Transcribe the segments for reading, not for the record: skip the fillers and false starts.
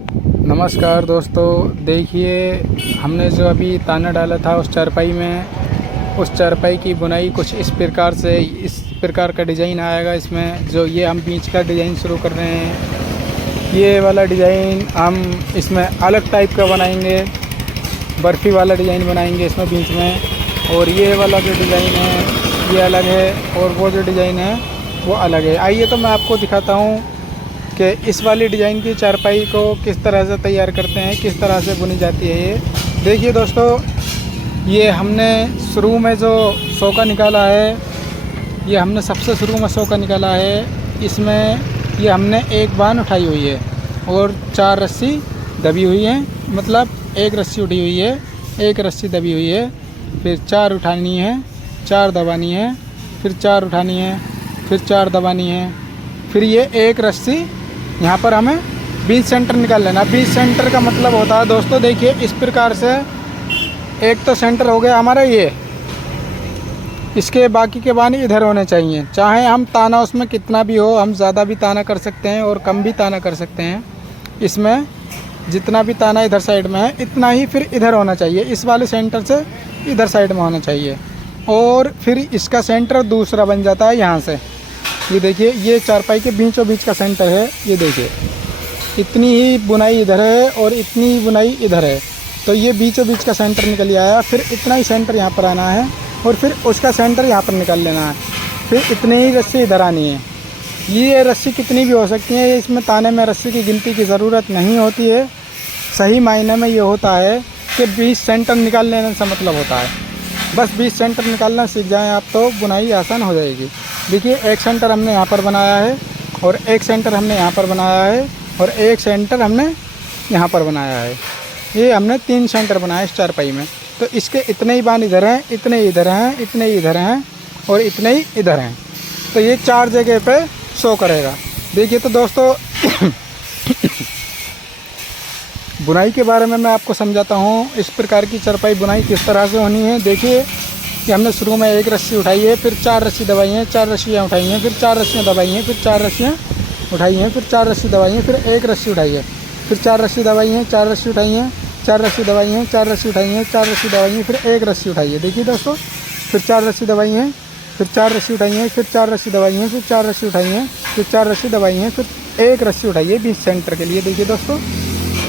नमस्कार दोस्तों, देखिए हमने जो अभी ताना डाला था उस चारपाई में, उस चारपाई की बुनाई कुछ इस प्रकार से, इस प्रकार का डिज़ाइन आएगा इसमें। जो ये हम बीच का डिज़ाइन शुरू कर रहे हैं, ये वाला डिज़ाइन हम इसमें अलग टाइप का बनाएंगे, बर्फ़ी वाला डिज़ाइन बनाएंगे इसमें बीच में। और ये वाला जो डिज़ाइन है ये अलग है और वो जो डिज़ाइन है वो अलग है। आइए तो मैं आपको दिखाता हूँ कि इस वाली डिज़ाइन की चारपाई को किस तरह से तैयार करते हैं, किस तरह से बुनी जाती है। ये देखिए दोस्तों, ये हमने शुरू में जो सोका निकाला है, ये हमने सबसे शुरू में सोका निकाला है। इसमें ये हमने एक बान उठाई हुई है और 4 रस्सी दबी हुई है, मतलब एक रस्सी उठी हुई है, एक रस्सी दबी हुई है, फिर 4 उठानी है, 4 दबानी है, फिर 4 उठानी है, फिर 4 दबानी है, फिर ये एक रस्सी यहाँ पर हमें बीच सेंटर निकाल लेना। बीच सेंटर का मतलब होता है दोस्तों, देखिए इस प्रकार से एक तो सेंटर हो गया हमारा ये, इसके बाकी के बानी इधर होने चाहिए। चाहे हम ताना उसमें कितना भी हो, हम ज़्यादा भी ताना कर सकते हैं और कम भी ताना कर सकते हैं। इसमें जितना भी ताना इधर साइड में है इतना ही फिर इधर होना चाहिए, इस वाले सेंटर से इधर साइड में होना चाहिए। और फिर इसका सेंटर दूसरा बन जाता है यहाँ से। ये देखिए, ये चारपाई के बीचों बीच का सेंटर है। ये देखिए, इतनी ही बुनाई इधर है और इतनी ही बुनाई इधर है, तो ये बीचों बीच का सेंटर निकल आया। फिर इतना ही सेंटर यहाँ पर आना है और फिर उसका सेंटर यहाँ पर निकाल लेना है। फिर इतनी ही रस्सी इधर आनी है। ये रस्सी कितनी भी हो सकती है, इसमें ताने में रस्सी की गिनती की ज़रूरत नहीं होती है। सही मायने में ये होता है कि 20 सेंटर निकाल लेने से मतलब होता है। बस 20 सेंटर निकालना सीख जाएं आप तो बुनाई आसान हो जाएगी। देखिए, एक सेंटर हमने यहाँ पर बनाया है और एक सेंटर हमने यहाँ पर बनाया है और एक सेंटर हमने यहाँ पर बनाया है। ये हमने 3 सेंटर बनाए इस चारपाई में। तो इसके इतने ही बान इधर हैं, इतने ही इधर हैं, इतने ही इधर हैं और इतने ही इधर हैं। तो ये 4 जगह पे शो करेगा। देखिए तो दोस्तों, बुनाई के बारे में मैं आपको समझाता हूँ। इस प्रकार की चारपाई बुनाई किस तरह से होनी है। देखिए कि हमने शुरू में एक रस्सी उठाई है, फिर 4 रस्सी दबाई हैं, 4 रस्सियाँ उठाई हैं, फिर 4 रस्सियाँ दबाई हैं, फिर 4 रस्सियाँ उठाई हैं, फिर 4 रस्सी दबाई हैं, फिर एक रस्सी उठाई है, फिर 4 रस्सी दबाई हैं, 4 रस्सी उठाई हैं, 4 रस्सी दबाई हैं, 4 रस्सी उठाई हैं, 4 रस्सी दबाई हैं, फिर एक रस्सी उठाई है। देखिए दोस्तों, फिर 4 रस्सी दबाई हैं, फिर 4 रस्सी उठाई हैं, फिर 4 रस्सी दबाई हैं, फिर 4 रस्सी उठाई हैं, फिर 4 रस्सी दबाई हैं, फिर एक रस्सी उठाई है बीच सेंटर के लिए। देखिए दोस्तों,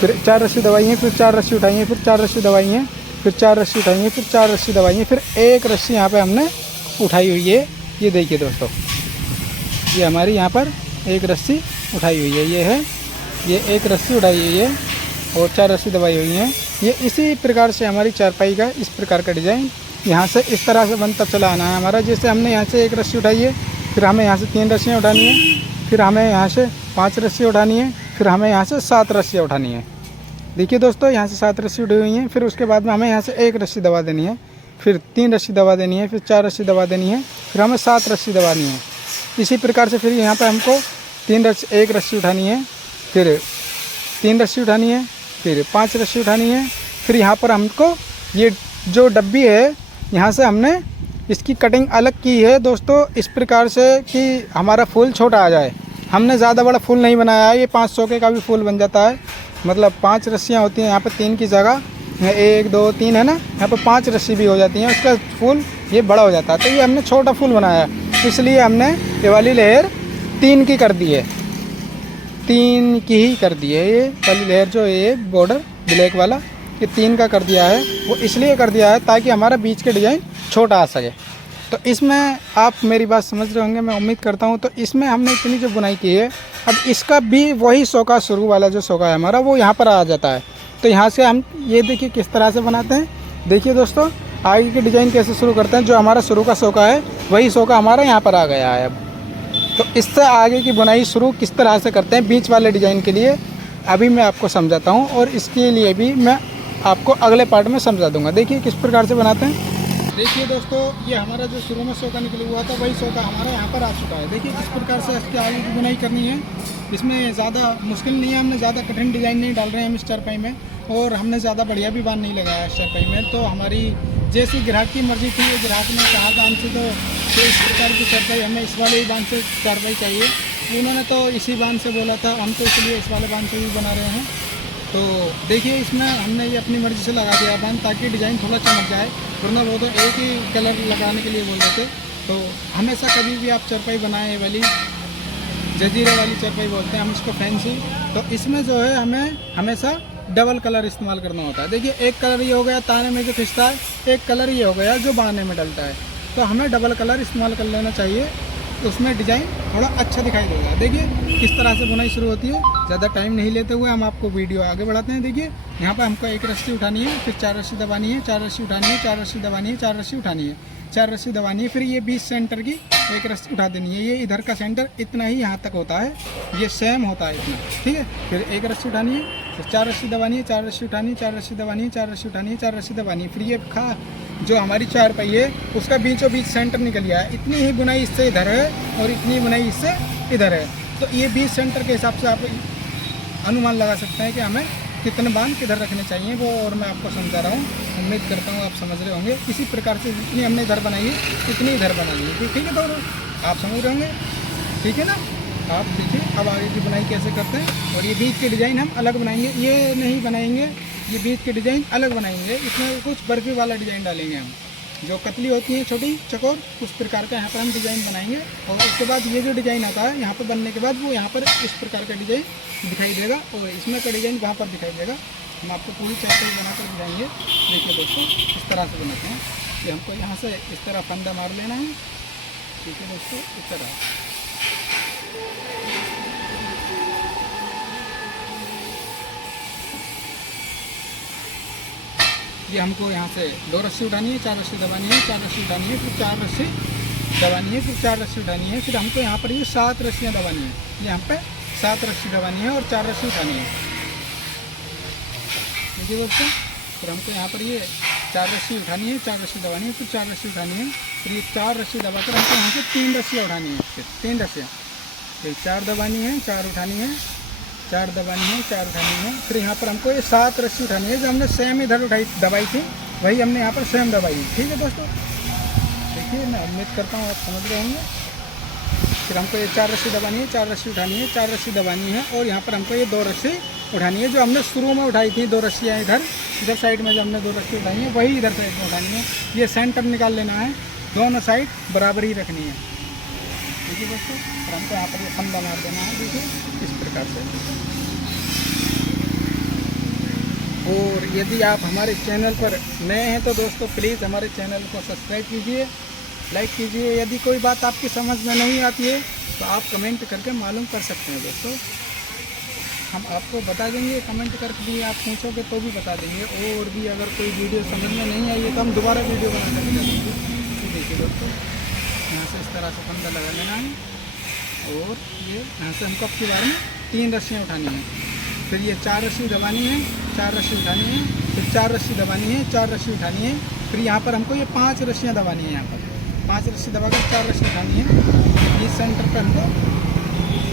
फिर 4 रस्सी दबाई हैं, फिर 4 रस्सी उठाई हैं, फिर 4 रस्सी दबाई हैं, फिर 4 रस्सी उठाई हैं, फिर 4 रस्सी दबाई हैं, फिर एक रस्सी यहाँ पे हमने उठाई हुई है। ये देखिए दोस्तों, ये हमारी यहाँ पर एक रस्सी उठाई हुई है। ये है, ये एक रस्सी उठाई हुई है और 4 रस्सी दबाई हुई है। ये इसी प्रकार से हमारी चारपाई का इस प्रकार का डिज़ाइन यहाँ से इस तरह से बनता चला आना है हमारा। जैसे हमने यहाँ से एक रस्सी उठाई है, फिर हमें यहाँ से 3 रस्सियाँ उठानी है, फिर हमें यहाँ से 5 रस्सी उठानी है, फिर हमें यहाँ से 7 रस्सियाँ उठानी है। देखिए दोस्तों, यहाँ से 7 रस्सी उठी हुई हैं। फिर उसके बाद में हमें यहाँ से एक रस्सी दबा देनी है, फिर 3 रस्सी दबा देनी है, फिर 4 रस्सी दबा देनी है, फिर हमें 7 रस्सी दबानी है। इसी प्रकार से फिर यहाँ पे हमको 1 रस्सी उठानी है, फिर 3 रस्सी उठानी है, फिर 5 रस्सी उठानी है। फिर यहाँ पर हमको ये जो डब्बी है, यहाँ से हमने इसकी कटिंग अलग की है दोस्तों, इस प्रकार से कि हमारा फूल छोटा आ जाए। हमने ज़्यादा बड़ा फूल नहीं बनाया है। ये 500 का भी फूल बन जाता है, मतलब 5 रस्सियाँ होती हैं यहाँ पे, 3 की जगह 1 2 3 है ना, यहाँ पे 5 रस्सी भी हो जाती हैं, उसका फूल ये बड़ा हो जाता है। तो ये हमने छोटा फूल बनाया है, इसलिए हमने ये वाली लेयर 3 की कर दी है, 3 की ही कर दी है। ये वाली लेयर जो है, ये बॉर्डर ब्लैक वाला, ये 3 का कर दिया है। वो इसलिए कर दिया है ताकि हमारा बीच के डिज़ाइन छोटा आ सके। तो इसमें आप मेरी बात समझ रहे होंगे, मैं उम्मीद करता हूँ। तो इसमें हमने इतनी जो बुनाई की है, अब इसका भी वही सोका, शुरू वाला जो सोका है हमारा, वो यहाँ पर आ जाता है। तो यहाँ से हम ये देखिए किस तरह से बनाते हैं। देखिए दोस्तों, आगे की डिज़ाइन कैसे शुरू करते हैं। जो हमारा शुरू का सोका है, वही सोका हमारा यहाँ पर आ गया है। अब तो इससे आगे की बुनाई शुरू किस तरह से करते हैं बीच वाले डिज़ाइन के लिए, अभी मैं आपको समझाता हूँ, और इसके लिए भी मैं आपको अगले पार्ट में समझा दूँगा। देखिए किस प्रकार से बनाते हैं। देखिए दोस्तों, ये हमारा जो शुरू में सोका निकला हुआ था, वही सोका हमारा यहाँ पर आ चुका है। देखिए किस प्रकार से इसके आगे की बुनाई करनी है। इसमें ज़्यादा मुश्किल नहीं है, हमने ज़्यादा कठिन डिज़ाइन नहीं डाल रहे हैं हम इस चारपाई में, और हमने ज़्यादा बढ़िया भी बांध नहीं लगाया इस चारपाई में। तो हमारी जैसी ग्राहक की मर्ज़ी थी, ग्राहक ने कहा था हमसे तो इस प्रकार की चारपाई हमें इस वाले ही बांध से चारपाई चाहिए, उन्होंने तो इसी बांध से बोला था, हम तो इसलिए इस वाले बांध से भी बना रहे हैं। तो देखिए इसमें हमने ये अपनी मर्ज़ी से लगा दिया बंद, ताकि डिज़ाइन थोड़ा चमक जाए, वरना वो तो एक ही कलर लगाने के लिए बोल रहे थे। तो हमेशा कभी भी आप चरपाई बनाएं वाली जजीरे वाली चरपाई बोलते हैं हम इसको, फैंसी, तो इसमें जो है हमें हमेशा डबल कलर इस्तेमाल करना होता है। देखिए एक कलर ये हो गया ताने में जो खिंचता है, एक कलर ये हो गया जो बाने में डलता है, तो हमें डबल कलर इस्तेमाल कर लेना चाहिए, तो उसमें डिज़ाइन थोड़ा अच्छा दिखाई देगा। देखिए किस तरह से बुनाई शुरू होती है। ज़्यादा टाइम नहीं लेते हुए हम आपको वीडियो आगे बढ़ाते हैं। देखिए यहाँ पर हमको एक रस्सी उठानी है, फिर 4 रस्सी दबानी है, 4 रस्सी उठानी है, 4 रस्सी दबानी है, 4 रस्सी उठानी है, 4 रस्सी दबानी है, फिर ये 20 सेंटर की एक रस्सी उठा देनी है। ये इधर का सेंटर इतना ही यहाँ तक होता है, ये सेम होता है इतना, ठीक है। फिर एक रस्सी उठानी है, फिर 4 रस्सी दबानी है, 4 रस्सी उठानी है, 4 रस्सी दबानी है, 4 रस्सी उठानी है, 4 रस्सी दबानी है, फिर ये जो हमारी चारपाई है उसका बीचों बीच सेंटर निकल गया है। इतनी ही बुनाई इससे इधर है और इतनी बुनाई इससे इधर है, तो ये बीच सेंटर के हिसाब से आप अनुमान लगा सकते हैं कि हमें कितने बांध किधर रखने चाहिए वो, और मैं आपको समझा रहा हूँ, उम्मीद करता हूँ आप समझ रहे होंगे। इसी प्रकार से जितनी हमने इधर बनाई है उतनी इधर बनानी है, ठीक है दोस्तों, आप समझ रहे होंगे, ठीक है ना। आप देखिए अब आगे की बुनाई कैसे करते हैं, और ये बीच के डिज़ाइन हम अलग बनाएंगे, ये नहीं बनाएंगे, ये बीच के डिज़ाइन अलग बनाएंगे, इसमें कुछ बर्फी वाला डिज़ाइन डालेंगे हम, जो कतली होती है छोटी चकोर, उस प्रकार का यहाँ पर हम डिज़ाइन बनाएंगे। और उसके बाद ये जो डिज़ाइन आता है यहाँ पर बनने के बाद वो यहाँ पर इस प्रकार का डिज़ाइन दिखाई देगा, और इसमें का डिज़ाइन वहाँ पर दिखाई देगा। हम आपको पूरी चरपाई बनाकर दिखाएंगे। देखिए दोस्तों इस तरह से बनाते हैं, ये हमको यहाँ से इस तरह फंदा मार लेना है, ठीक है दोस्तों, इस तरह। ये हमको यहाँ से 2 रस्सी उठानी है, 4 रस्सी दबानी है, 4 रस्सी उठानी है, फिर 4 रस्सी दबानी है, फिर 4 रस्सी उठानी है, फिर हमको यहाँ पर ये 7 रस्सियाँ दबानी है, यहाँ पे 7 रस्सी दबानी है और 4 रस्सी उठानी है। देखिए दोस्तों, फिर हमको यहाँ पर ये 4 रस्सी उठानी है, 4 रस्सी दबानी है, फिर 4 रस्सी उठानी है, फिर ये 4 रस्सी दबाकर हमको यहाँ से 3 रस्सियाँ उठानी है, फिर 3 रस्सियाँ, फिर 4 दबानी है, 4 उठानी है, 4 दबानी है, 4 उठानी है, फिर यहाँ पर हमको ये 7 रस्सी उठानी है, जो हमने सेम इधर दबाई थी वही हमने यहाँ पर सेम दबाई है, ठीक है दोस्तों। देखिए मैं उम्मीद करता हूँ आप समझ रहे होंगे। फिर हमको ये 4 रस्सी दबानी है, 4 रस्सी उठानी है, 4 रस्सी दबानी है, और यहाँ पर हमको ये 2 रस्सी उठानी है, जो हमने शुरू में उठाई थी 2 रस्सियाँ इधर साइड में जो हमने 2 रस्सी उठाई है वही इधर साइड में उठानी है। ये सेंटर निकाल लेना है, दोनों साइड बराबर ही रखनी है, ठीक है दोस्तों। और हमको यहाँ पर ये फंदा मार देना है, देखिए इस प्रकार से। और यदि आप हमारे चैनल पर नए हैं तो दोस्तों प्लीज़ हमारे चैनल को सब्सक्राइब कीजिए, लाइक कीजिए। यदि कोई बात आपकी समझ में नहीं आती है तो आप कमेंट करके मालूम कर सकते हैं दोस्तों, हम आपको बता देंगे। कमेंट करके भी आप पूछोगे तो भी बता देंगे। और भी अगर कोई वीडियो समझ में नहीं आई है तो हम दोबारा वीडियो बना कर देंगे। देखिए दोस्तों यहाँ से इस तरह से फंदा लगा लेना है, और ये यहाँ से हमको अपनी बार में 3 रस्सियाँ उठानी है, फिर ये 4 रस्सी दबानी है, 4 रस्सी उठानी है, फिर 4 रस्सी दबानी है, 4 रस्सी उठानी है, फिर यहाँ पर हमको ये 5 रस्सियाँ दबानी है, यहाँ पर 5 रस्सी दबाकर 4 रस्सी उठानी है। इस सेंटर पर हमको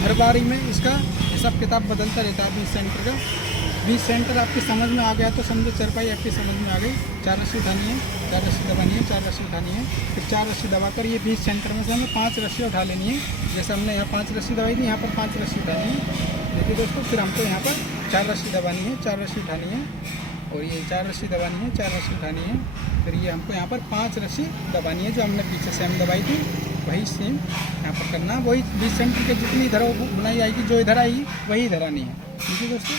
हर बारी में इसका हिसाब किताब बदलता रहता है। 20 सेंटर का 20 सेंटर आपकी समझ में आ गया तो समझो चरपाई आपकी समझ में आ गई। 4 रस्सी उठानी है, 4 रस्सी दबानी है, 4 रस्सी उठानी है, फिर 4 रस्सी दबाकर ये 20 सेंटर में से हमें 5 रस्सी उठा लेनी है। जैसे हमने यहाँ 5 रस्सी दबाई थी, यहाँ पर 5 रस्सी उठानी है। देखिए दोस्तों फिर हमको यहाँ पर 4 रस्सी दबानी है, 4 रस्सी उठानी है, और ये 4 रस्सी दबानी है, 4 रस्सी उठानी है, फिर ये हमको यहाँ पर 5 रस्सी दबानी है, जो हमने पीछे सेम दबाई थी वही सेम यहाँ पर करना। वही 20 सेंटर के जितनी इधर बुनाई आएगी, जो इधर आई वही इधर आनी है। ठीक है दोस्तों,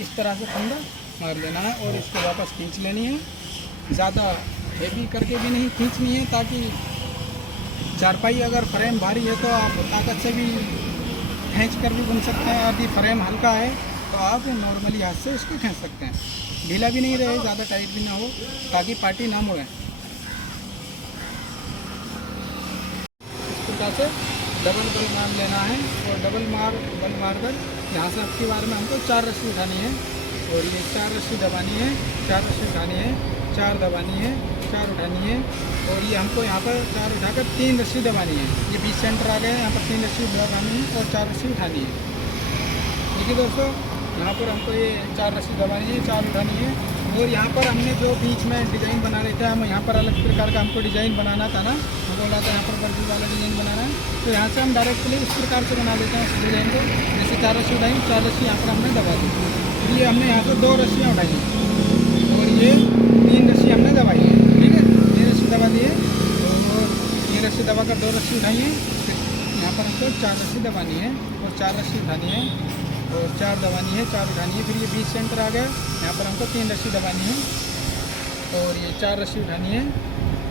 इस तरह से फंदा मार लेना है और इसको वापस खींच लेनी है। ज़्यादा हेवी करके भी नहीं खींचनी है, ताकि चारपाई अगर फ्रेम भारी है तो आप ताकत से भी खींच कर भी बुन सकते हैं। यदि फ्रेम हल्का है तो आप नॉर्मली हाथ से इसको खींच सकते हैं। ढीला भी नहीं रहे, ज़्यादा टाइट भी ना हो, ताकि पार्टी ना मुड़े। इस प्रकार से डबल बल मार लेना है, और डबल बल मारकर यहाँ से आपकी बार में हमको 4 रस्सी उठानी है, और ये 4 रस्सी दबानी है, 4 रस्सी उठानी है, 4 दबानी है, 4 उठानी है, और ये हमको यहाँ पर 4 उठाकर 3 रस्सी दबानी है। ये 20 सेंटर आ गए, यहाँ पर 3 रस्सी दबानी है और 4 रस्सी उठानी है। देखिए दोस्तों, यहाँ पर हमको ये 4 रस्सी दबानी है, 4 उठानी है, और यहाँ पर हमने जो बीच में डिज़ाइन बना रहे थे, हम यहाँ पर अलग प्रकार का हमको डिज़ाइन बनाना था ना, तो बोला था यहाँ पर वर्दी वाला डिज़ाइन बनाना है, तो यहाँ से हम डायरेक्टली इस प्रकार से बना लेते हैं उस डिज़ाइन को। जैसे 4 रस्सी उठाई, 4 रस्सी यहाँ पर हमने दबा दी, फिर ये हमने यहाँ से 2 रस्सियाँ उठाई और ये 3 रस्सी हमने दबाई है, ठीक है। 3 रस्सी दबा दिए और ये रस्सी दबा कर 2 रस्सी उठाई है, फिर यहाँ पर हमको 4 रस्सी दबानी है और 4 रस्सी उठानी है और 4 दबानी है, 4 उठानी है। फिर ये बीच सेंटर आ गया, यहाँ पर हमको 3 रस्सी दबानी है और ये 4 रस्सी उठानी है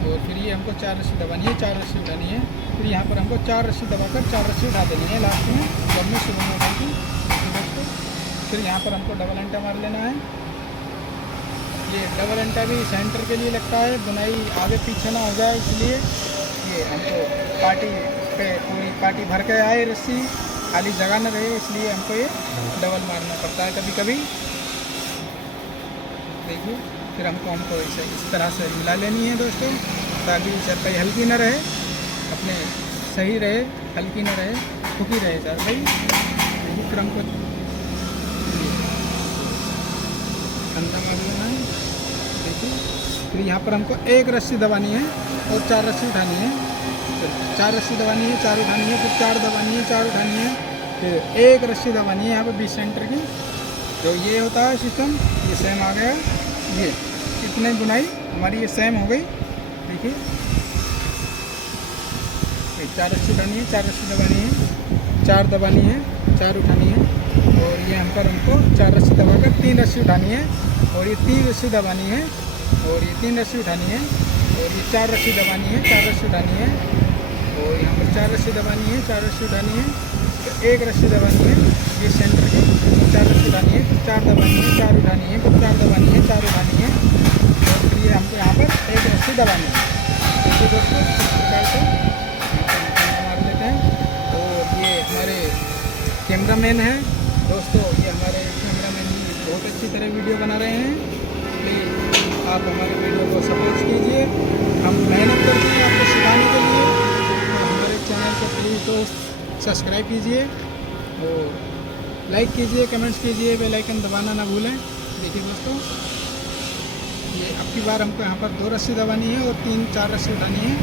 और फिर ये हमको 4 रस्सी दबानी है, 4 रस्सी उठानी है। फिर यहाँ पर हमको 4 रस्सी दबाकर 4 रस्सी उठा देनी है लास्ट में, जब में शुरू में उठाई थी दोस्तों। फिर यहाँ पर हमको डबल अंटा मार लेना है। ये डबल अंटा भी सेंटर के लिए लगता है, बुनाई आगे पीछे ना हो जाए, इसलिए ये हमको पार्टी पे पूरी पार्टी भर के आए, रस्सी खाली जगह न रहे, इसलिए हमको ये डबल मारना पड़ता है कभी कभी। देखिए फिर हमको इस तरह से मिला लेनी है दोस्तों, ताकि चरपाई हल्की न रहे, अपने सही रहे, हल्की न रहे, फुकी रहे चरपाई। देखिए फिर हमको अंधा मार लेना है। देखिए फिर यहाँ पर हमको 1 रस्सी दबानी है और 4 रस्सी उठानी है। फिर 4 रस्सी दबानी है, 4 उठानी है, फिर 4 दबानी है, 4 उठानी है, फिर 1 रस्सी दबानी है यहाँ पर बीच सेंटर की। तो ये होता है सिस्टम, ये सेम आ गया। ये इतने बुनाई हमारी ये सेम हो गई। देखिए 4 रस्सी उठानी है, 4 रस्सी दबानी है, 4 दबानी है, 4 उठानी है और ये हमको 4 रस्सी दबाकर 3 रस्सी उठानी है और ये 3 रस्सी दबानी है और ये 3 रस्सी उठानी है और ये 4 रस्सी दबानी है, 4 रस्सी उठानी है और यहाँ पर 4 रस्सी दबानी है, 4 रस्सी उठानी है, तो 1 रस्सी दबानी है ये सेंटर की, 4 रस्सी उठानी है, फिर 4 दबानी है, 4 उठानी है, फिर 4 दबानी है, 4 उठानी है और फिर ये हमको यहाँ पर 1 रस्सी दबानी है। देखिए दोस्तों इस प्रकार से मार लेते हैं। और ये हमारे कैमरामैन हैं दोस्तों, ये हमारे कैमरामैन बहुत अच्छी तरह वीडियो बना रहे हैं। प्लीज़ आप हमारे वीडियो को सपोर्ट कीजिए, हम मेहनत करते हैं आपको सिखाने के लिए। और हमारे चैनल को प्लीज़ दोस्त सब्सक्राइब कीजिए और लाइक कीजिए, कमेंट्स कीजिए, बेल आइकन दबाना ना भूलें। देखिए दोस्तों ये अब की बार हमको यहाँ पर 2 रस्सी दबानी है और 3-4 रस्सी उठानी है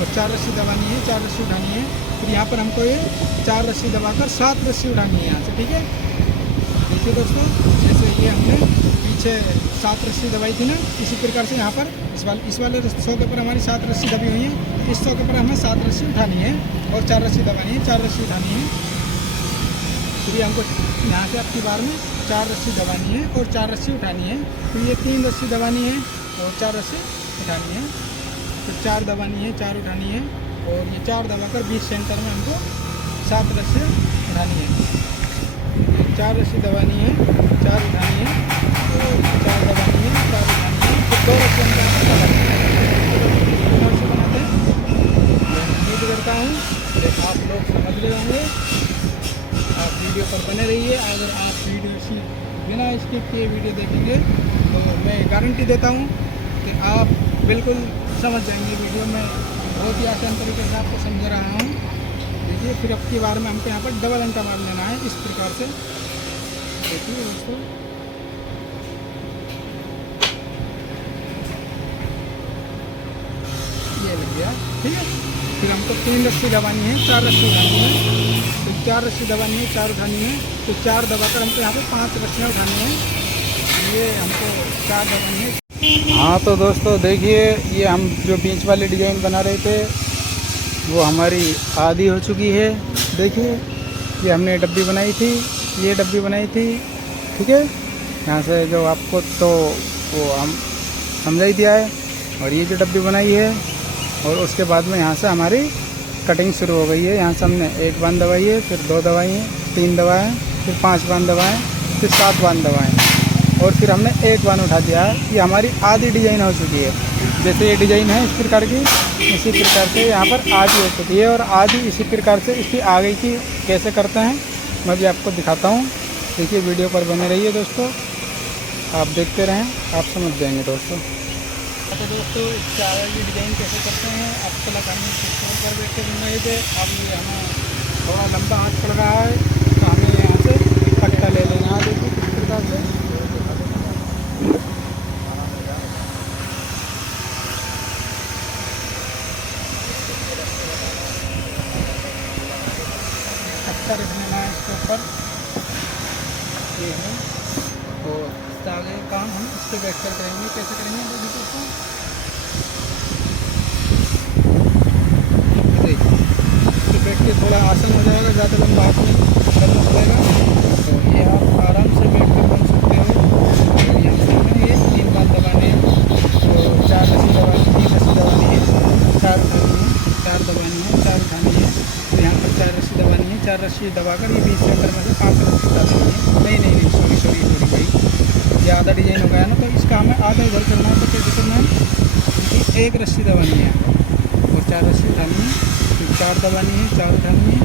और 4 रस्सी दबानी है, 4 रस्सी उठानी है। फिर यहाँ पर हमको ये 4 रस्सी दबाकर 7 रस्सी उठानी है यहाँ से, ठीक है। देखिए दोस्तों जैसे ये हमने पीछे 7 रस्सी दबाई थी ना, इसी प्रकार से यहाँ पर इस वाले सौ के ऊपर हमारी 7 रस्सी दबी हुई है, इस सौ के ऊपर हमें 7 रस्सी उठानी है और 4 रस्सी दबानी है, 4 रस्सी उठानी है। फिर हमको यहाँ से अब की बार में 4 रस्सी दबानी है और 4 रस्सी उठानी है। फिर ये 3 रस्सी दबानी है और 4 रस्सी उठानी है, फिर 4 दबानी है, 4 उठानी है और ये 4 दबाकर बीच सेंटर में हमको 7 रस्सी उठानी है। 4 रस्सी दबानी है, 4 उठानी है और 4 दबानी है, 4 उठानी है, फिर 2 रस्सी बनाते हैं। मैं उम्मीद करता हूँ कि आप लोग समझ रहे होंगे। आप वीडियो पर बने रहिए। अगर आप वीडियो बिना स्किप किए वीडियो देखेंगे तो मैं गारंटी देता हूँ कि आप बिल्कुल समझ जाएंगे वीडियो में। बहुत ही आसान तरीके से आपको समझा रहा हूँ। देखिए फिर अब की बार में हमको यहाँ पर डबल अंटा मार लेना है इस प्रकार से। देखिए दोस्तों ये लग गया, ठीक है। फिर हमको 3 रस्सी दबानी है, 4 रस्सी उठानी है, फिर 4 रस्सी दबानी है, 4 उठानी है, फिर 4 दबाकर हमको यहाँ पे 5 रस्सियाँ उठानी है। ये हमको 4 दबानी है। हाँ तो दोस्तों देखिए ये हम जो बीच वाली डिज़ाइन बना रहे थे वो हमारी आधी हो चुकी है। देखिए ये हमने डब्बी बनाई थी, ये डब्बी बनाई थी, ठीक है। यहाँ से जो आपको तो वो हम समझा ही दिया है। और ये जो डब्बी बनाई है और उसके बाद में यहाँ से हमारी कटिंग शुरू हो गई है। यहाँ से हमने 1 बांध दबाई है, फिर 2 दबाई हैं, 3 दबाएँ, फिर 5 बांध दबाएँ, फिर 7 बांध दबाएँ और फिर हमने 1 बांध उठा दिया है। ये हमारी आधी डिज़ाइन हो चुकी है। जैसे ये डिज़ाइन है इस प्रकार की, इसी प्रकार से यहाँ पर आधी हो चुकी है और आधी इसी प्रकार से इसकी आगे की कैसे करते हैं मैं भी आपको दिखाता हूँ। देखिए वीडियो पर बने रहिए दोस्तों, आप देखते रहें, आप समझ जाएंगे दोस्तों। तो दोस्तों इसके आगे की डिज़ाइन कैसे करते हैं अब तक हम फोन पर बैठ के बन रहे थे। अब ये हमें थोड़ा लंबा हाथ पड़ रहा है तो हमें यहाँ से पट्टा ले लेना है। देखिए किस प्रकार से इसका आगे काम हम इस पर बैठ कर करेंगे। कैसे करेंगे देखिए दोस्तों, देखिए इस पर बैठ के थोड़ा आसान हो जाएगा, ज़्यादा लंबा हाथ नहीं करना पड़ेगा। तो ये आप आराम से बैठ कर बन सकते हो। तो यहाँ पर हमें ये 3 बार दबाने हैं, तो 4 रस्सी दबानी, 3 रस्सी दबानी है, 4 उठानी है, 4 दबानी है, 4 उठानी है। तो यहाँ पर 4 रस्सी दबानी है, 4 रस्सी दबाकर ये बीच सेंटर में से 5 रस्सी डालनी है। नहीं सॉरी भाई, ये आधा डिजाइन हो गया ना, तो इसका हमें आधा इधर करना है। तो कैसे करना है कि 1 रस्सी दबानी है और 4 रस्सी उठानी है, फिर 4 दबानी है, 4 उठानी है,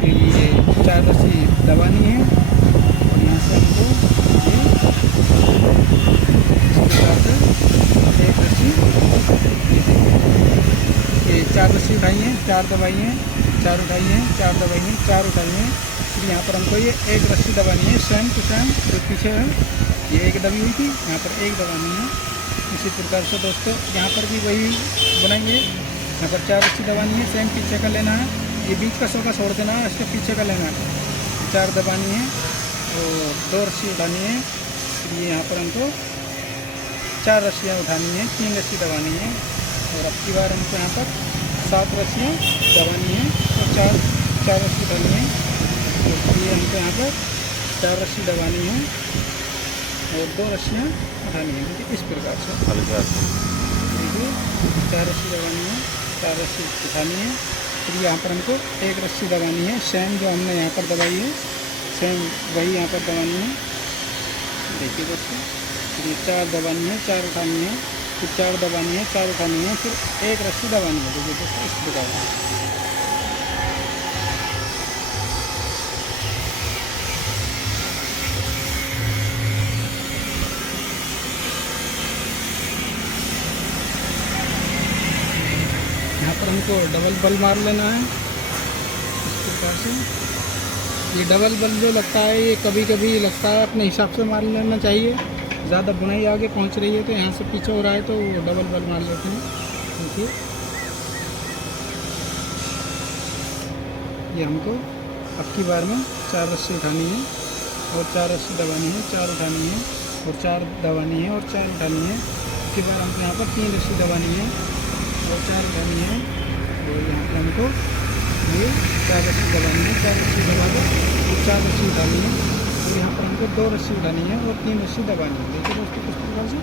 फिर ये 4 रस्सी दबानी है और यहाँ से हमको ये 1 रस्सी, ये 4 रस्सी उठाई है, 4 दबाई है, 4 उठाई है, 4 दबाई है, 4 उठाई है। फिर यहाँ पर हमको ये 1 रस्सी दबानी है, सेम टू सेम जो पीछे है ये 1 दबी हुई थी, यहाँ पर 1 दबानी है। इसी प्रकार से दोस्तों यहाँ पर भी वही बनाएंगे। यहाँ पर 4 रस्सी दबानी है, सेम पीछे का लेना है, ये बीच का सोका छोड़ देना है, इसके पीछे का लेना है। 4 दबानी है और 2 रस्सी उठानी है। फिर ये यहाँ पर हमको 4 रस्सियाँ उठानी है, 3 रस्सी दबानी है और अब की बार हमको यहाँ पर 7 रस्सियाँ दबानी है और 4 रस्सी उठानी है। तो ये हमको यहाँ पर 4 रस्सी दबानी है और 2 रस्सियाँ उठानी है। देखिए इस प्रकार से देखिए 4 रस्सी दबानी है, 4 रस्सी उठानी है। फिर यहाँ पर हमको 1 रस्सी दबानी है, सेम जो हमने यहाँ पर दबाई है सेम वही यहाँ पर दबानी है। देखिए दोस्तों, फिर ये 4 दबानी है, 4 उठानी है, फिर 4 दबानी है, 4 उठानी है, फिर 1 रस्सी दबानी है। देखिए दोस्तों इस प्रकार से यहाँ पर हमको डबल बल मार लेना है। इस प्रकार से ये डबल बल जो लगता है ये कभी कभी लगता है अपने हिसाब से मार लेना चाहिए। ज़्यादा बुनाई आगे पहुँच रही है तो यहाँ से पीछे हो रहा है तो वो डबल बल मार लेते हैं। देखिए ये हमको अब की बार में 4 रस्सी उठानी है और 4 रस्सी दबानी है, 4 उठानी है और 4 दबानी है और 4 उठानी है। अब की बार हमको यहाँ पर 3 रस्सी दबानी है और 4 उठानी है और यहाँ पर हमको ये 4 रस्सी दबानी है, 4 रस्सी दबा कर 4 रस्सी उठानी है और यहाँ पर हमको 2 रस्सी उठानी है और 3 रस्सी दबानी है। देखिए दोस्तों किस प्रकार से।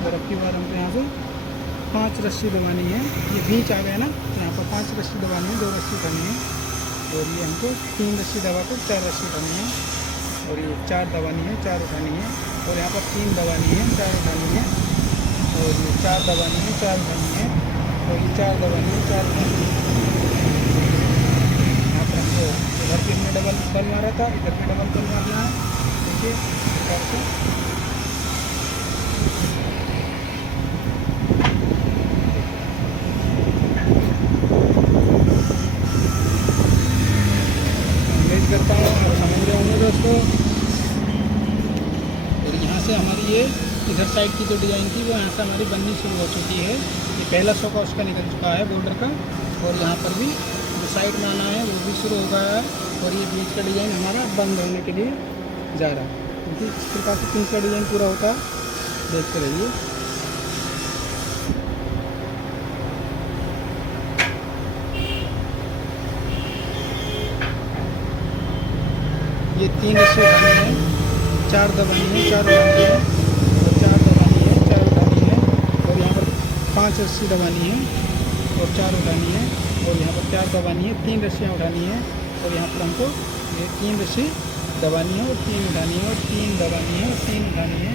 और अब की बार हमको यहाँ से 5 रस्सी दबानी है, ये बीच आ गया ना, तो यहाँ पर 5 रस्सी दबानी है, 2 रस्सी उठानी है और ये हमको 3 रस्सी दबा कर 4 रस्सी उठानी है और ये 4 दबानी है, 4 उठानी है और यहाँ पर 3 दबानी है, 4 उठानी है और ये 4 दबानी है, 4 उठानी है और ये 4 दबानी है, 4 उठानी है। यहाँ पर हमको इधर भी हमने डबल बल मारा था, इधर भी डबल बल मारना है। देखिए इस प्रकार से उम्मीद करता हूँ आप समझ रहे होंगे दोस्तों। और यहाँ से हमारी ये इधर साइड की जो डिज़ाइन थी वो यहाँ से हमारी बननी शुरू हो चुकी है। ये पहला सोका उसका निकल चुका है बॉर्डर का और यहाँ पर भी जो साइड में आना है वो भी शुरू हो गया है और ये बीच का डिज़ाइन हमारा बंद होने के लिए जा रहा है। क्योंकि इस प्रकार से बीच का डिज़ाइन पूरा होता है, देखते रहिए। ये 3 रस्सी उठानी है, 4 दबानी है, 4 उठानी है और 4 दबानी है, 4 उठानी है और यहाँ पर 5 रस्सी दबानी है और 4 उठानी है और यहाँ पर 4 दबानी है, 3 रस्सियाँ उठानी है और यहाँ पर हमको ये 3 रस्सी दबानी है और 3 उठानी है और 3 दबानी है और 3 उठानी है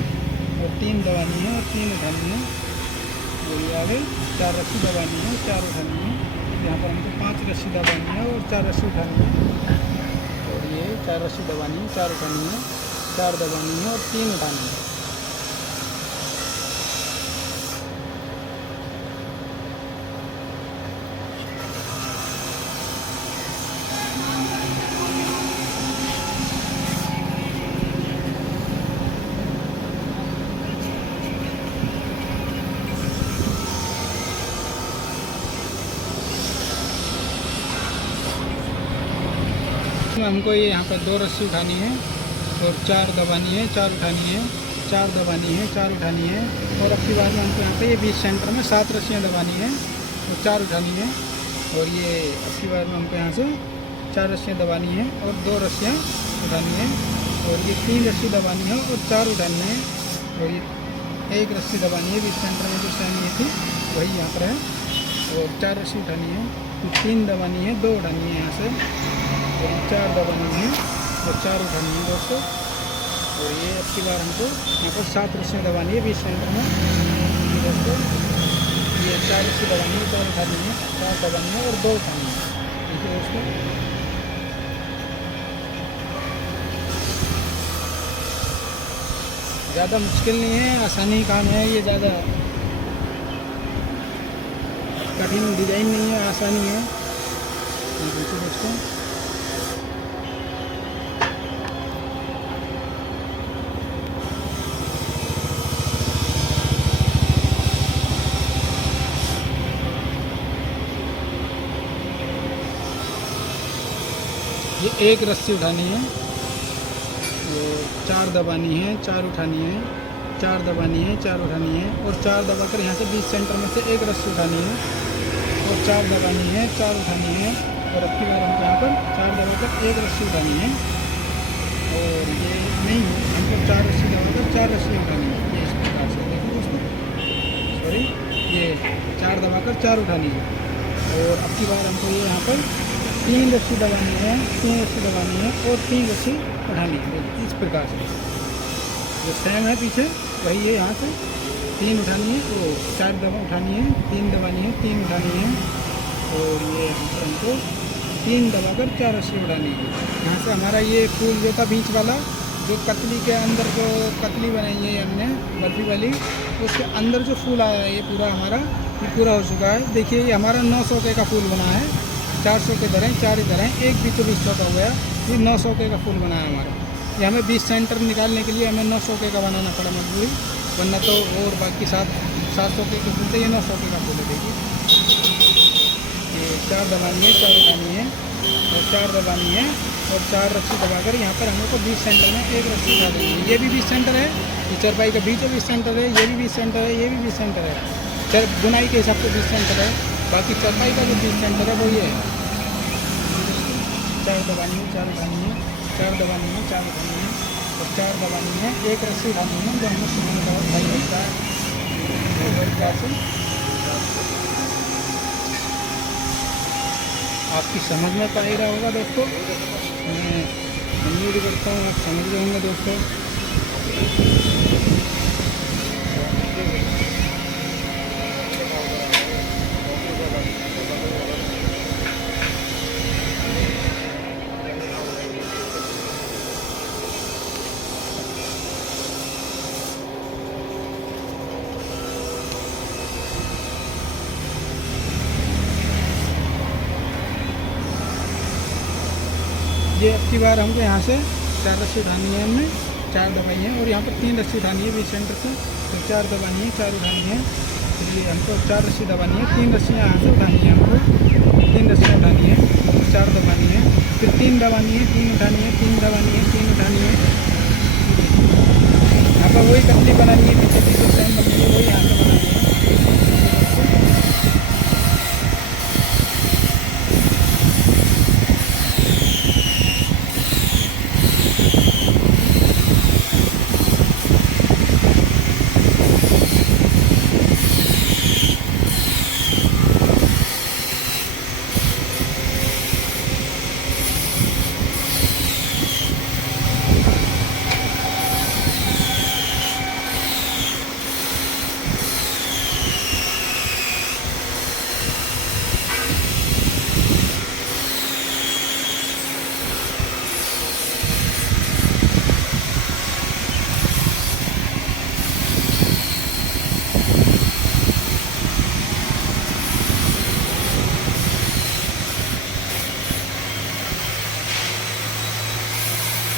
और 3 दबानी है और 3 उठानी है और ये आगे 4 रस्सी दबानी है और 4 उठानी है। यहाँ पर हमको 5 रस्सी दबानी है और 4 रस्सी उठानी है और ये 4 रस्सी दबानी है, 4 उठानी है, 4 दबानी है और 3 उठानी है। हमको ये यहाँ पर 2 रस्सी उठानी है और 4 दबानी है, 4 उठानी है 4 दबानी है, 4 उठानी है। और अब की बार में हमको यहाँ पे ये बीच सेंटर में 7 रस्सियाँ दबानी है और 4 उठानी है। और ये अब की बार में हमको यहाँ से 4 रस्सियाँ दबानी है और 2 रस्सियाँ उठानी है। और ये 3 रस्सी दबानी है और 4 उठानी है। और ये 1 रस्सी दबानी है, बीच सेंटर में जो सेम ये थी वही यहाँ पर है। और 4 रस्सी उठानी है, 3 दबानी है, 2 उठानी है यहाँ से। और 4 दबानी है और 4 उठानी है दोस्तों। और ये अब की बार हमको यहाँ पर 7 रस्सियाँ दबानी है बीच सेंटर में दोस्तों। ये 4 रस्सी दबानी है, 4 उठानी है, 4 दबानी है और 2 उठानी है। ठीक है दोस्तों। ज़्यादा मुश्किल नहीं है, आसानी काम है ये, ज़्यादा कठिन डिज़ाइन नहीं है, आसानी है। देखिए दोस्तों, ये 1 रस्सी उठानी है, 4 दबानी है, 4 उठानी है, 4 दबानी है, 4 उठानी है। और 4 दबाकर यहाँ से बीच सेंटर में से 1 रस्सी उठानी है और 4 दबानी है, 4 उठानी है। और अब की बार हमको यहाँ पर 4 दबाकर 1 रस्सी उठानी है। और ये नहीं, हमको 4 रस्सी दबाकर 4 रस्सी उठानी है। ये इस प्रकार से देखिए दोस्तों, सॉरी, ये 4 दबाकर 4 उठानी है। और अब की बार हमको ये यहाँ पर 3 रस्सी दबानी है, 3 रस्सी दबानी है और 3 रस्सी उठानी है। इस प्रकार से जो सेम है पीछे वही है, यहाँ से 3 उठानी है, तो 4 दबा उठानी है, 3 दबानी है, 3 उठानी है। और ये हमको 3 दबाकर 4 रस्सी उठानी है। यहाँ से हमारा ये फूल जो था बीच वाला, जो कतली के अंदर जो कतली बनाई है हमने बर्फी वाली, उसके अंदर जो फूल आया है ये पूरा हमारा ये पूरा हो चुका है। देखिए ये हमारा 900 के का फूल बना है, 400 के इधर हैं, 4 इधर हैं, एक बीचों बीच का हो गया। ये 900 के का फूल बना है हमारा। ये हमें 20 सेंटर निकालने के लिए हमें 900 के का बनाना पड़ा मजबूरी, वरना तो और बाकी 700 के फूल थे, ये 900 के का फूल है। देखिए ये 4 दबानी है, 4 उठानी है और 4 दबानी है और 4 रस्सी दबाकर यहाँ पर हम लोग को 20 सेंटर में 1 रस्सी उठा देंगे। ये भी 20 सेंटर है, ये चरपाई का बीच 20 सेंटर है, ये भी 20 सेंटर है, ये भी 20 सेंटर है। बुनाई के हिसाब से 20 सेंटर है, बाकी चरपाई का जो 20 सेंटर है वो ये है। 4 दबानी है, 4 उठानी है, 4 दबानी है, 4 उठानी है और 4 दबानी है, 1 रस्सी उठानी है जो हमने सुबह का उठाई है। आपकी समझ में तो आ ही रहा होगा दोस्तों, मैं उम्मीद करता हूँ आप समझ रहे होंगे दोस्तों। ये अब की बार हमको यहाँ से 4 रस्सी उठानी है, हमने 4 दबाई है और यहाँ पर 3 रस्सी उठानी है बीच सेंटर से, तो 4 दबानी है, 4 उठानी है। फिर ये हमको 4 रस्सी दबानी है, 3 रस्सियाँ यहाँ से उठानी है, हमको 3 रस्सियाँ उठानी है, 4 दबानी है, फिर 3 दबानी है, 3 उठानी है, 3 दबानी है, 3 उठानी है। यहाँ पर वही कतली बनानी है, पीछे पीछे सेम बननी है, वही यहाँ से बनानी है।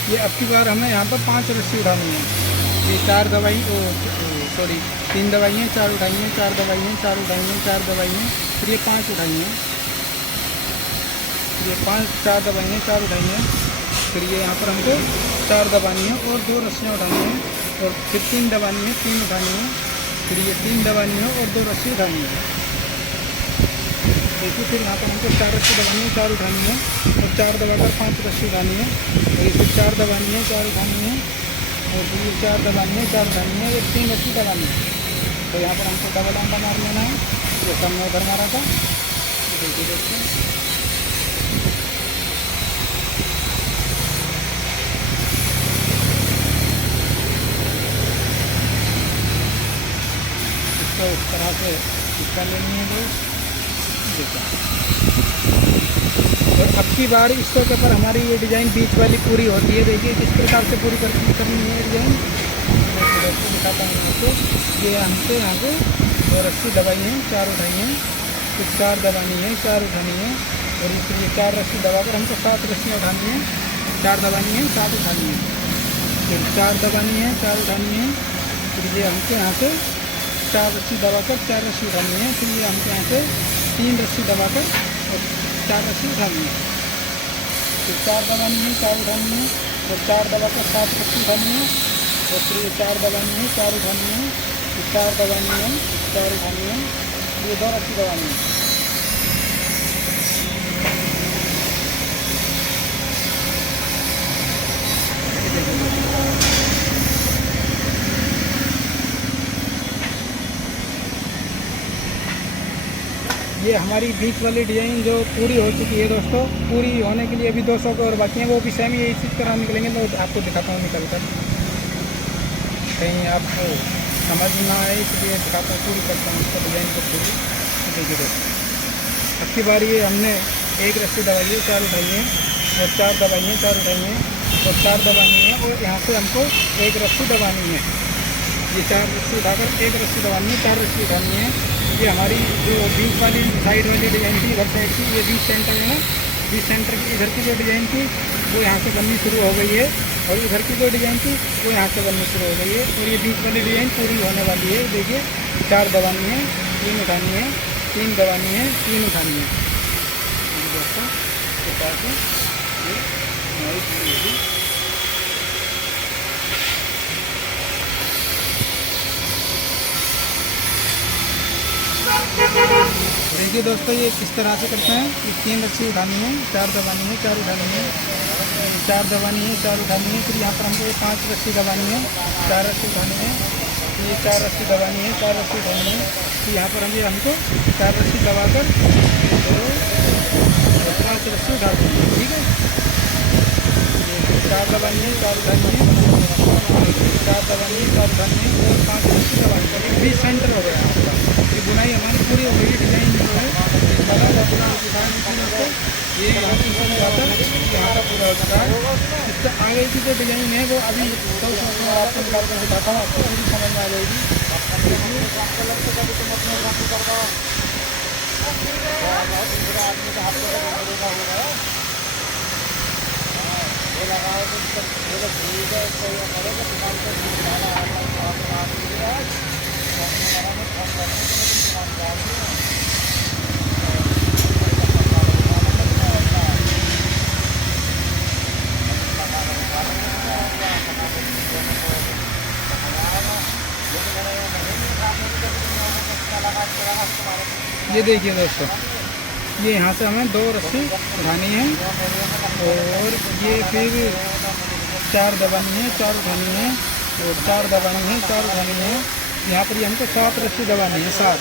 ये अब की बार हमें यहाँ पर 5 रस्सी उठानी है। ये 4 दवाई सॉरी 3 दवाई हैं, 4 उठाई हैं, 4 दवाई हैं, 4 उठाई हैं, 4 दवाई हैं, फिर ये 5 उठाई हैं, ये 4 दवाई हैं, 4 उठाई हैं। फिर ये यहाँ पर हमको 4 दबानी है और 2 रस्सियाँ उठानी हैं। और फिर 3 दबानी है, 3 उठानी है, फिर ये 3 दबानी है और 2 रस्सी उठानी है। देखिए फिर यहाँ पर हमको 4 रस्सी दबानी है, 4 उठानी है और 4 दबाकर 5 रस्सी उठानी है और ये फिर 4 दबानी है, 4 उठानी है और फिर ये 4 दबानी है, 4 उठानी है और 3 रस्सी दबानी है। तो यहाँ पर हमको डबल आंटा मार लेना है, जैसा हमने उधर मारा था। देखिए दोस्तों, इसको इस तरह से इसका लेनी है दोस्त। और अब की बार इसके ऊपर हमारी ये डिज़ाइन बीच वाली पूरी होती है। देखिए किस प्रकार से पूरी करनी है डिज़ाइन। दोस्तों दिखाता हूँ दोस्तों, ये हमसे यहाँ पे 2 रस्सी दबाई है, 4 उठाई हैं, फिर 4 दबानी है, 4 उठानी है और फिर ये 4 रस्सी दबाकर हमको 7 रस्सियाँ उठानी है। 4 दबानी है, 7 उठानी है, फिर 4 दबानी है, 4 उठानी है, फिर ये हमको यहाँ से 4 रस्सी दबाकर 4 रस्सी उठानी है, फिर ये हमको यहाँ से 3 रस्सी दबाकर और 4 रस्सी उठानी है, फिर 4 दबानी है, 4 उठानी है और 4 दबाकर 7 रस्सी उठानी है और फिर ये 4 दबानी है, 4 उठानी है, फिर 4 दबानी है, 4 उठानी है, ये 2 रस्सी दबानी है। ये हमारी बीच वाली डिज़ाइन जो पूरी हो चुकी है दोस्तों। पूरी होने के लिए अभी 200 और बाकी हैं, वो भी सेम ही इसी तरह निकलेंगे। तो आपको दिखाता हूँ निकल कर, कहीं आपको समझ ना आए इसलिए दिखाता हूँ, पूरी करता हूँ इसका डिज़ाइन को पूरी। देखिए दोस्तों, अब की बार ये हमने 1 रस्सी दबाई है, 4 उठाई है और 4 दबाई है, 4 उठाई है और 4 दबानी है और यहाँ से हमको 1 रस्सी दबानी है। ये 4 रस्सी उठाकर 1 रस्सी दबानी है, 4 रस्सी उठानी है। ये हमारी जो बीच वाली साइड वाली डिज़ाइन थी इधर साइड की, ये बीच सेंटर है ना, बीच सेंटर की इधर की जो डिज़ाइन थी वो यहाँ से बननी शुरू हो गई है और इधर की जो डिज़ाइन थी वो यहाँ से बननी शुरू हो गई है और ये बीच वाली डिज़ाइन पूरी होने वाली है। देखिए 4 दबानी है, 3 उठानी है, 3 दबानी है, 3 उठानी है। दोस्तों इस प्रकार से ये हमारी पूरी होगी। देखिए दोस्तों, ये किस तरह से करते हैं। ये 3 रस्सी उठानी है, 4 दबानी है, 4 उठानी है, 4 दबानी है, 4 उठानी है, फिर यहाँ पर हमको 5 रस्सी दबानी है, 4 रस्सी उठानी है, ये 4 रस्सी दबानी है, 4 रस्सी उठानी है, फिर यहाँ पर हमको 4 रस्सी दबाकर 5 रस्सी उठा देंगे। ठीक है, 4 दबानी है, 4 उठानी है, 4 दबानी है, 4 उठानी है और 5 रस्सी दबानी है। बीच सेंटर हो गया आपका। ये बुनाई हमारी पूरी हो गई। डिज़ाइन जो है ये यहाँ का पूरा हो चुका है। इससे आगे की जो डिज़ाइन है वो अभी आपको निकाल कर दिखाता हूँ, आपको पूरी समझ में आ जाएगी। ये देखिए दोस्तों, ये यहाँ से हमें 2 रस्सी उठानी है और ये फिर 4 दबानी है, 4 उठानी है और 4 दबानी है, 4 उठानी है। यहाँ पर ये हमको 7 रस्सी दबानी है, 7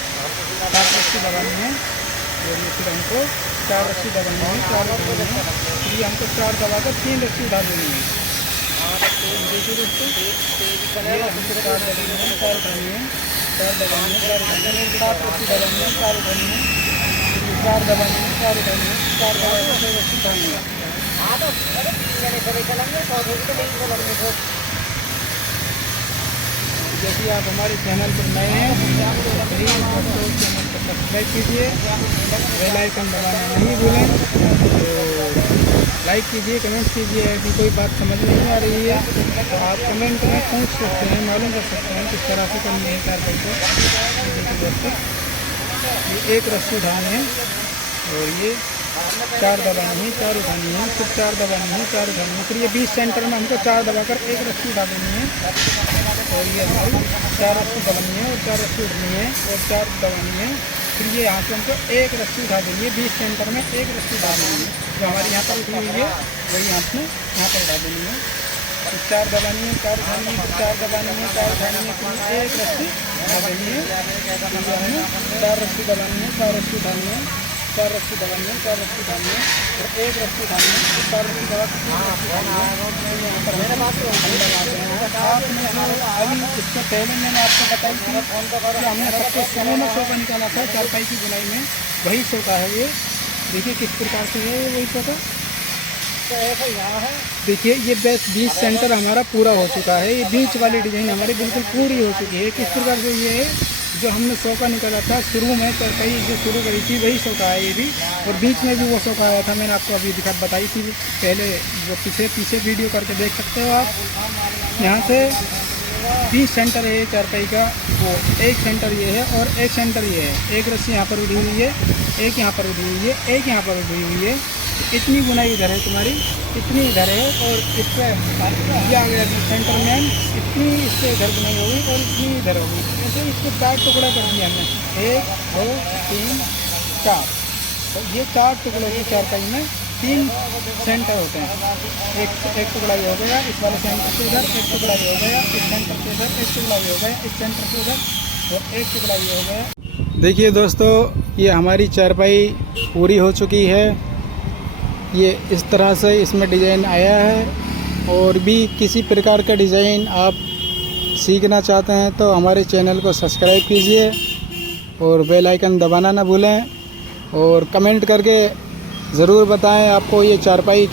रस्सी दबानी है और ये फिर हमको 4 रस्सी दबानी है, 4 उठानी है, फिर ये हमको 4 दबाकर 3 रस्सी उठा देनी है। देखिए दोस्तों, ये हमको 4 दबानी है, 4 उठानी है, 4 दबानी है, 4 उठानी है, 7 रस्सी दबानी है, 4 उठानी है, 4 दबानी है, 4 उठानी है, 4 दबाकर 6 रस्सी उठानी है। यदि आप हमारे चैनल पर नए हैं तो प्लीज़ दोस्तों चैनल को सब्सक्राइब कीजिए, बेल आइकन दबाना नहीं भूलें, तो लाइक कीजिए, कमेंट कीजिए। यदि कोई बात समझ नहीं आ रही है तो आप कमेंट में पूछ सकते हैं, मालूम कर सकते हैं किस तरह से करनी है कार्य को। देखिए दोस्तों, ये 1 रस्सी उठानी है और ये 4 दबानी है, 4 उठानी है, फिर 4 दबानी है, 4 उठानी है, फिर ये 20 सेंटर में हमको 4 दबाकर एक रस्सी उठा देनी है। और ये हमारी 4 रस्सी दबानी है और 4 रस्सी उठनी है और 4 दबानी है। फिर ये यहाँ से हमको एक रस्सी उठा देनी है, 20 सेंटर में एक रस्सी उठा देनी है। जो हमारी यहाँ पर उठी हुई है वही हमने यहाँ पर उठा देनी है। फिर 4 दबानी है, 4 उठानी है, फिर 4 दबानी है, 4 उठानी है, फिर एक रस्सी उठा देनी है। फिर जो है 4 रस्सी दबानी है, 4 रस्सी उठानी है, 4 रस्सी दबानी है, 4 रस्सी उठानी है और एक रस्सी उठानी है, फिर 4 रस्सी दबा के अभी इससे पहले मैंने आपको बताई थी कि हमने सबसे शुरू में सोफा निकाला था चारपाई की बुनाई में, वही सोफा है ये। देखिए किस प्रकार से है वही सोफा। देखिए ये बेस 20 सेंटर हमारा पूरा हो चुका है। ये बीच वाली डिजाइन हमारी बिल्कुल पूरी हो चुकी है। किस प्रकार से ये है जो हमने सोफा निकाला था शुरू में चारपाई जो शुरू करी थी वही सोफा है ये भी। और बीच में भी वो सोफा आया था, मैंने आपको अभी बताई थी पहले, जो पीछे वीडियो करके देख सकते हो आप। यहाँ से 20 सेंटर है चारपाई का, वो एक सेंटर ये है और एक सेंटर ये है। एक रस्सी यहाँ पर उठी हुई है, एक यहाँ पर उठी हुई है, एक यहाँ पर उठी हुई है। इतनी बुनाई इधर है तुम्हारी, इतनी इधर है और इस पर ये आ गया सेंटर में, इतनी इससे इधर बुनाई होगी और इतनी इधर होगी। ऐसे इसको 4 टुकड़ा कर दिया हमने, 1 2 3 4। तो ये 4 टुकड़ों की चारपाई में 3 सेंटर होते हैं। एक टुकड़ा ये हो गया इस वाले सेंटर से इधर, एक टुकड़ा ये हो गया इस सेंटर से इधर, एक टुकड़ा ये हो गया इस सेंटर से इधर और एक टुकड़ा ये हो गया। देखिए दोस्तों ये हमारी चारपाई पूरी हो चुकी है। ये इस तरह से इसमें डिज़ाइन आया है। और भी किसी प्रकार का डिज़ाइन आप सीखना चाहते हैं तो हमारे चैनल को सब्सक्राइब कीजिए और बेल आइकन दबाना ना भूलें और कमेंट करके ज़रूर बताएं आपको ये चारपाई